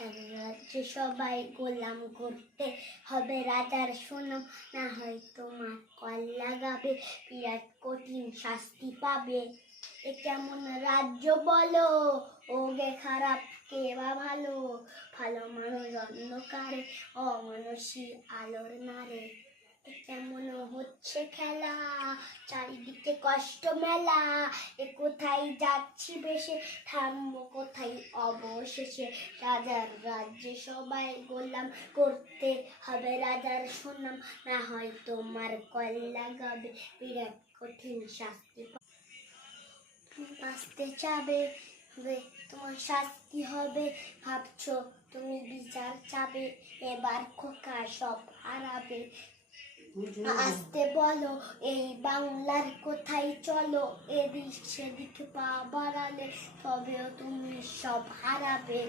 রাজ্যে সবাই গোলাম করতে হবে রাজার সুনাম, না হয় তোমার কল লাগাবে, বিরাট কঠিন শাস্তি পাবে। এ কেমন রাজ্য বলো, ও গে খারাপ কে বা ভালো, ভালো মানুষ অন্ধকারে, অমানুষী আলোর নারে। এ কেমন হচ্ছে খেলা, চারিদিকে কষ্ট মেলা, এ কোথায় যাচ্ছি বেশে, থামবো কোথায় অবশেষে। রাজার রাজ্যে সবাই গোলাম করতে হবে রাজার সুনাম, না হয় তোমার কল লাগাবে, বিরাট কঠিন শাস্তি বাঁচতে চাবে, তোমার শাস্তি হবে। ভাবছো তুমি বিচার চাবে, এবার খোকা সব হারাবে। আসতে বলো এই বাংলার কোথায় চলো, এদিক সেদিক পা বাড়ালে তবেও তুমি সব হারাবে।